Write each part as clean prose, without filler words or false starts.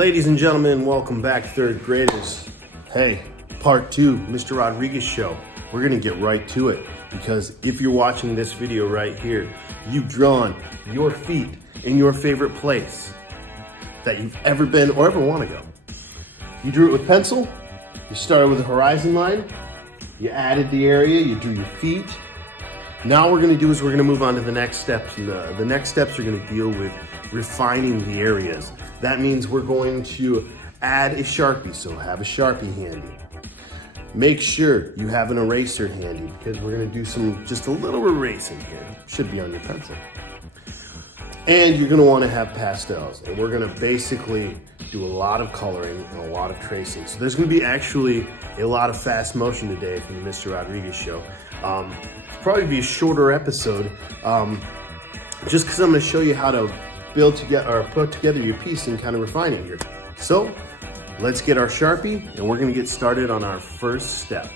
Ladies and gentlemen, welcome back, third graders. Hey, part two, Mr. Rodriguez Show. We're gonna get right to it because if you're watching this video right here, you've drawn your feet in your favorite place that you've ever been or ever wanna go. You drew it with pencil, you started with a horizon line, you added the area, you drew your feet. Now what we're gonna do is we're gonna move on to the next steps. And the next steps are gonna deal with refining the areas. That means we're going to add a Sharpie, so have a Sharpie handy. Make sure you have an eraser handy because we're gonna do just a little erasing here. Should be on your pencil. And you're gonna wanna have pastels. And we're gonna basically do a lot of coloring and a lot of tracing. So there's gonna be actually a lot of fast motion today from the Mr. Rodriguez Show. It'll probably be a shorter episode, just because I'm gonna show you how to build together or put together your piece and kind of refine it here. So let's get our Sharpie and we're gonna get started on our first step.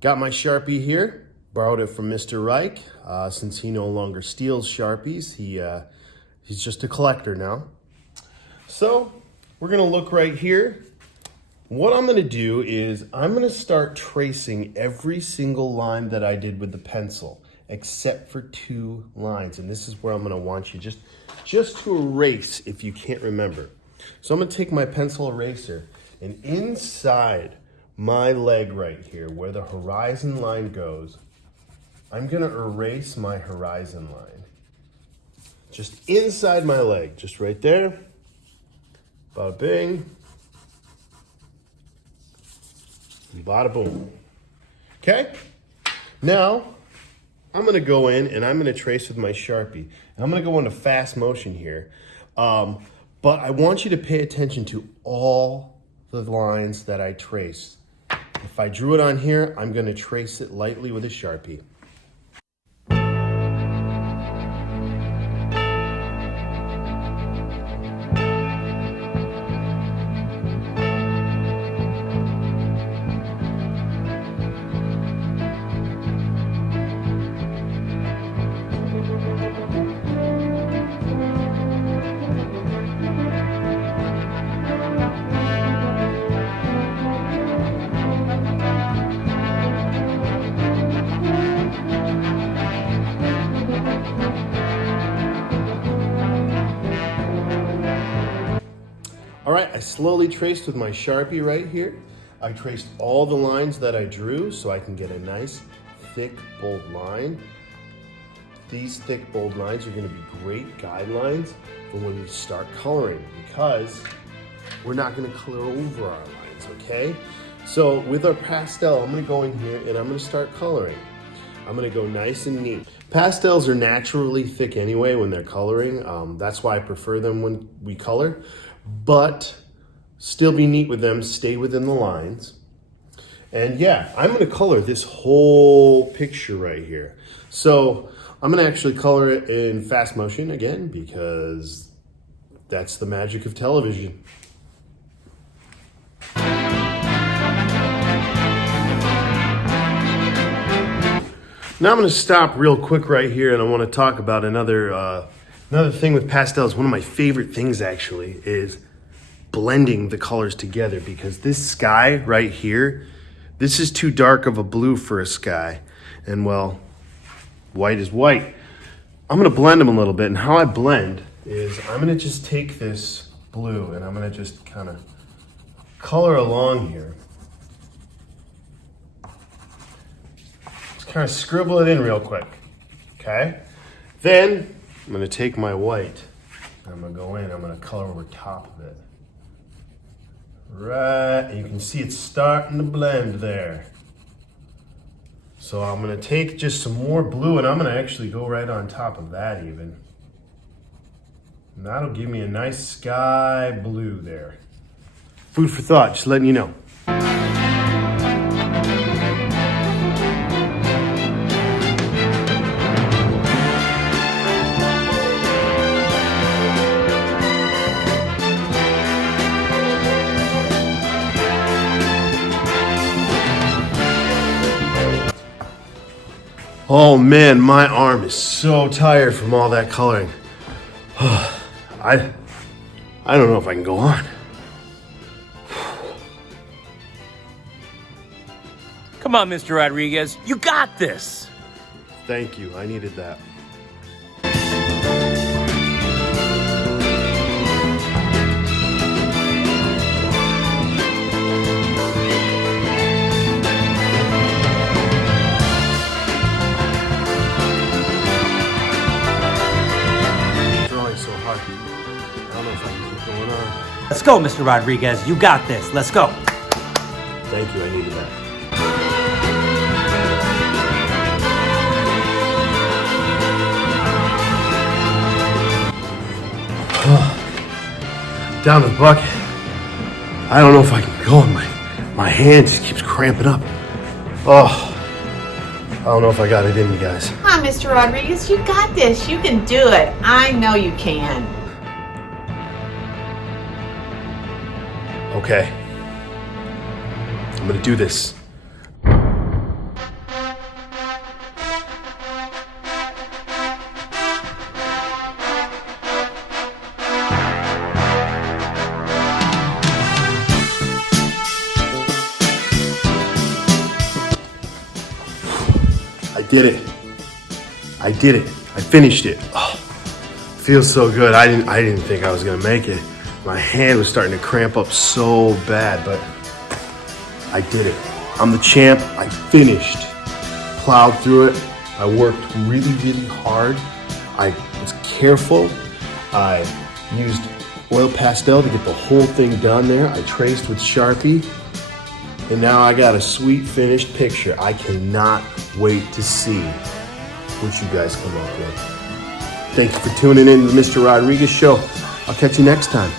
Got my Sharpie here, borrowed it from Mr. Reich. Since he no longer steals Sharpies, he's just a collector now. So we're gonna look right here. What I'm gonna do is I'm gonna start tracing every single line that I did with the pencil, except for two lines. And this is where I'm gonna want you just to erase if you can't remember. So I'm gonna take my pencil eraser and inside my leg right here, where the horizon line goes, I'm gonna erase my horizon line. Just inside my leg, just right there. Bada bing. Bada boom. Okay? Now, I'm gonna go in and I'm gonna trace with my Sharpie. And I'm gonna go into fast motion here. But I want you to pay attention to all the lines that I trace. If I drew it on here, I'm gonna trace it lightly with a Sharpie. All right, I slowly traced with my Sharpie right here. I traced all the lines that I drew so I can get a nice, thick, bold line. These thick, bold lines are gonna be great guidelines for when we start coloring because we're not gonna color over our lines, okay? So with our pastel, I'm gonna go in here and I'm gonna start coloring. I'm gonna go nice and neat. Pastels are naturally thick anyway when they're coloring. That's why I prefer them when we color. But still be neat with them, stay within the lines. And yeah, I'm gonna color this whole picture right here. So I'm gonna actually color it in fast motion again because that's the magic of television. Now I'm gonna stop real quick right here and I wanna talk about another thing with pastels. One of my favorite things actually is blending the colors together because this sky right here, this is too dark of a blue for a sky. And well, white is white. I'm gonna blend them a little bit, and how I blend is I'm gonna just take this blue and I'm gonna just kind of color along here. Just kind of scribble it in real quick, okay? Then I'm gonna take my white, I'm gonna go in, I'm gonna color over top of it. Right, and you can see it's starting to blend there. So I'm gonna take just some more blue and I'm gonna actually go right on top of that even. And that'll give me a nice sky blue there. Food for thought, just letting you know. Oh man, my arm is so tired from all that coloring. I don't know if I can go on. Come on, Mr. Rodriguez, you got this. Thank you, I needed that. Drawing so hard. I don't know if I can keep going on. Let's go, Mr. Rodriguez. You got this. Let's go. Thank you, I needed that. Down to the bucket. I don't know if I can go. My hand just keeps cramping up. Oh, I don't know if I got it in me, guys. Come on, Mr. Rodriguez, you got this. You can do it. I know you can. Okay. I'm gonna do this. I did it. I did it. I finished it. Oh, feels so good. I didn't think I was gonna make it. My hand was starting to cramp up so bad, but I did it. I'm the champ. I finished. Plowed through it. I worked really, really hard. I was careful. I used oil pastel to get the whole thing done there. I traced with Sharpie. And now I got a sweet finished picture. I cannot wait to see what you guys come up with. Thank you for tuning in to the Mr. Rodriguez Show. I'll catch you next time.